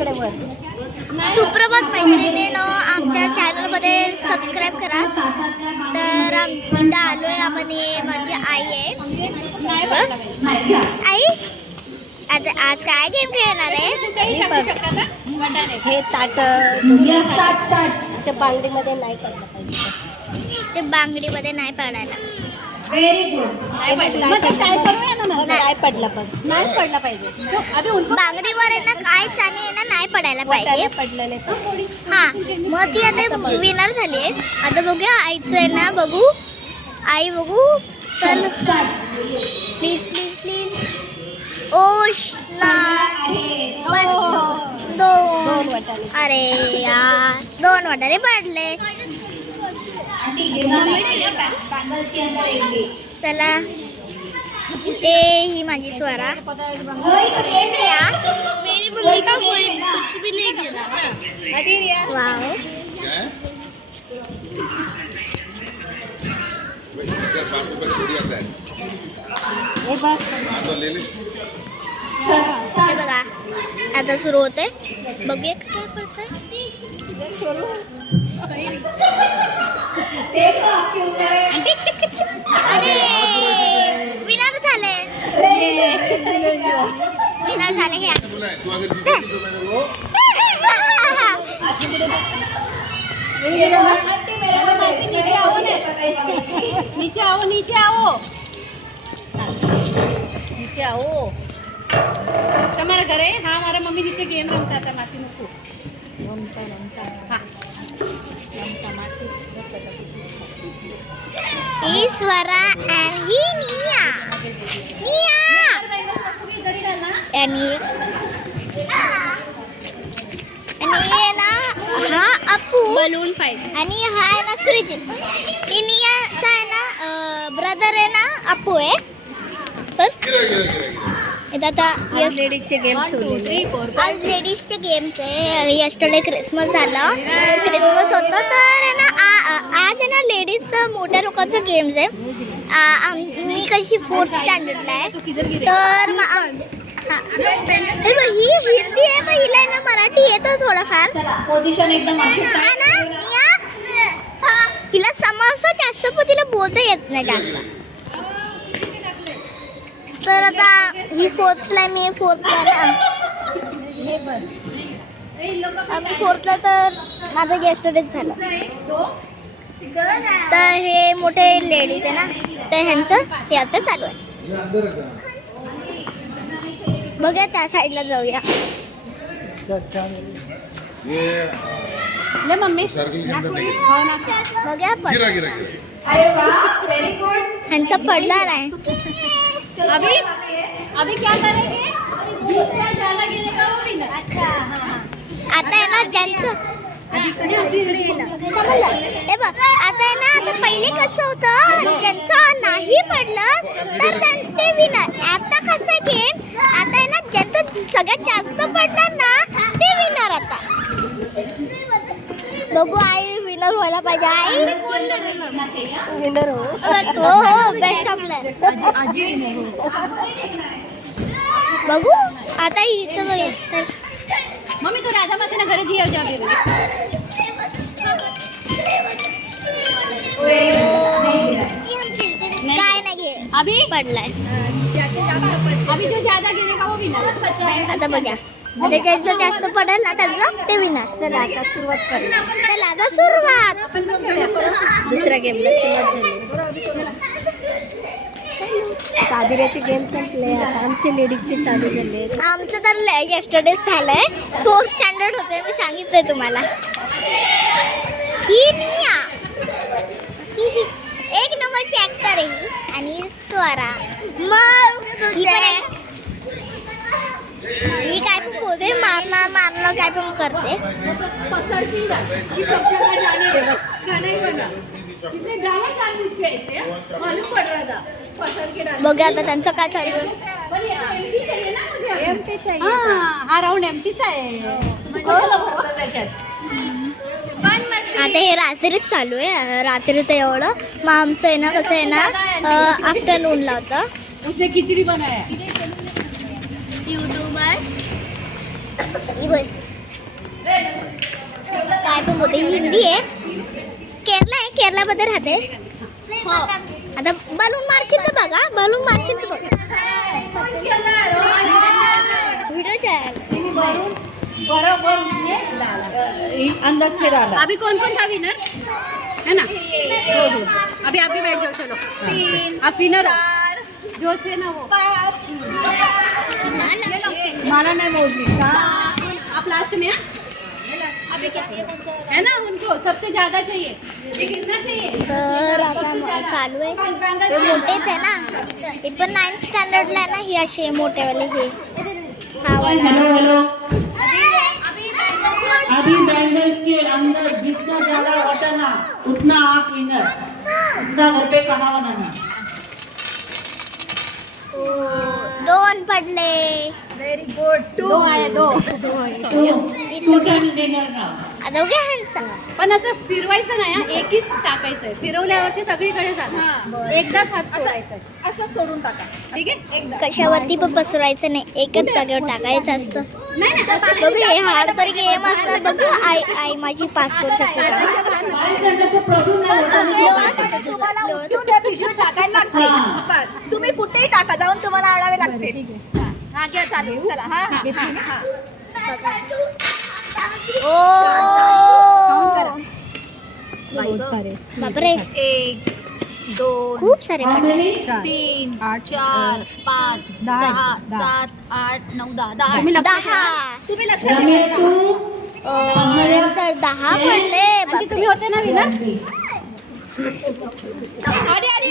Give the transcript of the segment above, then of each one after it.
इकडे वर. सुप्रभात मैत्रिणीनं आमच्या चॅनलमध्ये सबस्क्राईब करा. तर इथं आलो आहे आपण माझी आई आहे. आई आता आज काय गेम खेळणार आहे? हे ताट ते बांगडीमध्ये नाही पडलं पाहिजे. ते बांगडीमध्ये नाही पडायला नाही पडलं. पण. नाही पडला पाहिजे. बांगडीवर आहे ना काहीच आणि आहे ना नाही पडायला पाहिजे. हा मग ती आता विनर झाली आहे. आता बघूया आईचं आहे ना बघू. आई बघू. चल. प्लीज प्लीज प्लीज ओ दोन. अरे यार दोन वाटाणे पडले. चला ते ही माझी स्वरा ये निया. मेरी मम्मी का कोई कुछ भी नहीं गिरा वाओ पाँच रुपये का थोड़ी आता है हे बघ हाँ तो ले ले हे बघा आता सुरू होते बघूया काय पडतंय अरे विनर झाले विनर झाले घ्या बोला है, तू अगर जीतेगी तो मैंने वो नीचे आओ नीचे आओ नीचे आओ તમારા ઘરે હા મારા મમ્મી નીચે ગેમ રમતા હતા માથી મૂકું રમતા રમતા હા स्वरा and ही निया निया आणि आणि हे ना हा अपू बलून फाईट आणि हा आहे ना सृजित ही नियाचा आहे ना ब्रदर आहे ना अपू आहे तर आता आज लेडीजचे गेम ठेवलेले आज लेडीजचे गेम्स आहे यस्टरडे क्रिसमस झालं. क्रिसमस होतं तर आहे ना आज आहे ना लेडीज मोठ्या लोकांचं गेम्स आहे. मी कशी फोर्थ स्टँडर्डला आहे. तर मग हा. हिंदी आहे पण हिला आहे ना मराठी येतं थोडंफार. ना निया? हा. हिला समजतं जास्त पण तिला बोलता येत नाही जास्त. तर आता ही फोर्थला मी फोर्थला ना. आम्ही फोर्थला तर माझं गेस्टडेच झालं. तर हे मोठे लेडीज आहे ना तर ह्यांचं हे आता चालू आहे. बघूया त्या साईडला जाऊया. ये ले मम्मी. हो गिरा ह्यांचा पडला नाही. अभी? अभी क्या करेंगे आता आहे ना ज्यांचं समजलं हे बघ आता आहे ना आता पहिले कसं होतं? ज्यांचं नाही पडलं तर ते विनर आता कसं गेम आता आहे ना ज्यांचं सगळ्यात जास्त पडणार ना ते विनर आता बघू आई विनर व्हायला पाहिजे आई. विनर हो हो हो बेस्ट बघू आता हिचं बघ. मम्मी तू राधा मातेना घरी घेऊ काय नाही घे अभी? पडलाय. अभी जो ज्यादा गिरेगा वो विनर आता बघा आता ज्यांचं जास्त पडेल ना त्यांचं ते विनर चला आता सुरुवात करूया. चला आता सुरुवात. दुसऱ्या गेमला सुरुवात झाली. कादिराचे गेम संपले. आता आमचे लेडीजचे चालू झाले. आमचं तर येस्टरडे झालंय. फोर्थ स्टँडर्ड होते मी सांगितलंय तुम्हाला. ही निया. एक नंबरची ऍक्टर आहे ही आणि स्वरा मग ही पण एक- ही काय पण बोलते मारणार काय पण करते. बघा आता त्यांचं काय चालू आहे. हा हा राऊंड एमटीच आहे. आता हे रात्रीच चालू आहे. रात्रीचं एवढं. मग आमचं आहे ना कसं आहे ना आफ्टरनूनला होतं. खिचडी बनाया युट्यूबर. ही काय पण बोलते हिंदी आहे केरला आहे केरलामध्ये राहते हो। आता बलून मारशील तर बघा बलून मारशील तर बघ। व्हिडिओ अंदाज से डाला अभी कौन कौन था विनर है ना? हो हो अभी अभी बैठ जाओ चलो। आप विनर हो। जो थे ना वो। मला नाही का आप लास्ट में हैं? ना उनको? सबसे ज़्यादा चाहिए। ये कितना चाहिए? तर आता म- चालू आहे हे मोठेच आहे ना? हे पण नाईन्थ स्टँडर्डला आहे ना ही अशी मोठेवाले हे। हा वाला। Hello hello. अभी बैंगल्स के अंदर जितना ज़्यादा होता ना उतना आप विनर उतना घर पे कहा बनाना। दोन पडले। दो आए दो टू उगे ह्यांचा पण असं फिरवायचं नाही हा. एकच टाकायचं आहे फिरवल्यावरती सगळीकडे जाणार. एकदाच हात सोडायचा असं सोडून टाका. ठीक आहे? एकदा. कशावरती पण पसरवायचं नाही. एकच जागेवर टाकायचं असतं. नाही नाही तसं बघू हे हार्ड तर गेम असणार. बघू आई आई माझी पास करू शकते का? बाईस घंटे प्रॉब्लेम नाही तुम्हाला उचलून त्या पिशवीत टाकायला लागते. बस. तुम्ही कुठेही टाका जाऊन तुम्हाला आणावे लागते हा घ्या चालू चला हा हा, हा। हा? ओ बापरे एक दोन खूप सारे. तीन चार पाच सहा सात आठ नऊ दहा दहा दहा। तुम्ही लक्षात ठेवा. सर दहा पडले आणि तुम्ही होते ना विनर आधी, आधी.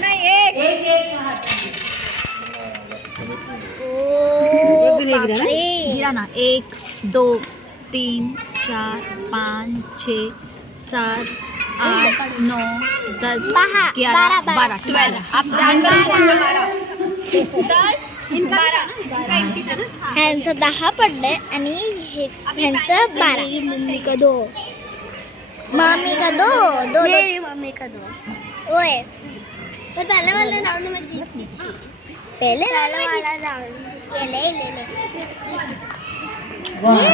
नाही एक. गिरा ना. दो तीन चार पाँच छ सात आठ नौ दस ग्यारह बारा. बारह ट्वेल्व. आप बारह दस ह्यांचं दहा पडले आणि हे ह्यांचं बारा. मम्मी का दो? मम्मी का दो दो. मेरी मम्मी का दो. ओए तो पहले वाले राउंड में जीत गई थी। पहले वाला राउंड ये ले ले। ले ये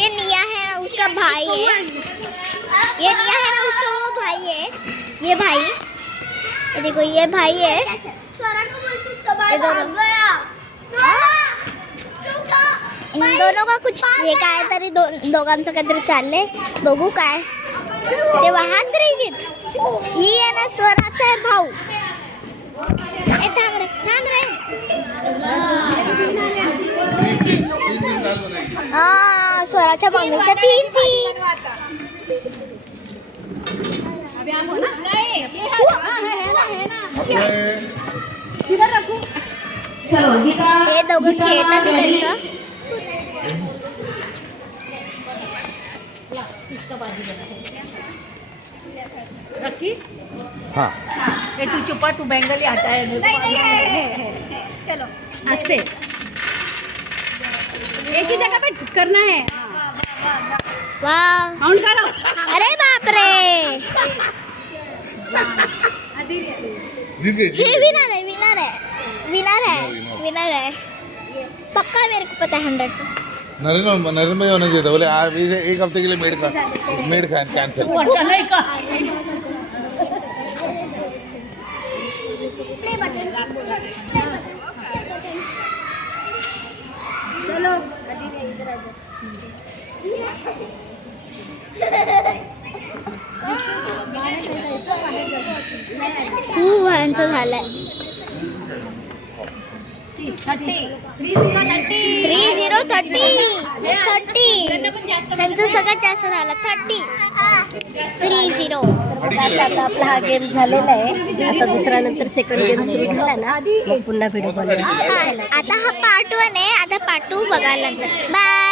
ये निया है ना उसका भाई है। ये निया है ना उसका वो भाई है। ये भाई। ये देखो ये भाई है। ये दोनों। इन दोनों का कुछ हे काय तरी दो दोघांचं काहीतरी चाललंय बघू काय ते वाहाच रेजित ही आहे ना स्वराचा आहे भाऊ थांब रे थांब रे. हा स्वराच्या मम्मीचा तीन तीन. हे दोघं खेळताच आहे त्यांचं हाँ। ये तू चुपा तू बंगाली आता है। नहीं नहीं है, है, है, है। चलो। आस्ते एक ही जगह पे करना है। वा काउंट करो। अरे बापरे जीत गए जीत हे गए विनर है विनर है। विनर है विनर है। पक्का मेरे को पता है हंड्रेड नरेंद्र नरेंद्र भाई होने चाहिए था बोले आप इसे एक हफ्ते के लिए मेड का मेड का कैंसिल वाटत नाही का? खूप व्हायचं झालंय. Three zero thirty. थर्टी त्यांचं सगळ्यात जास्त झालं. थर्टी. Three zero. आता आपला हा गेम झालेला आहे. आता दुसरा नंतर सेकंड गेम सुरू झाला ना. मग पुन्हा व्हिडिओ आता हा पार्ट वन आहे. आता पार्ट टू बघायला नंतर. बाय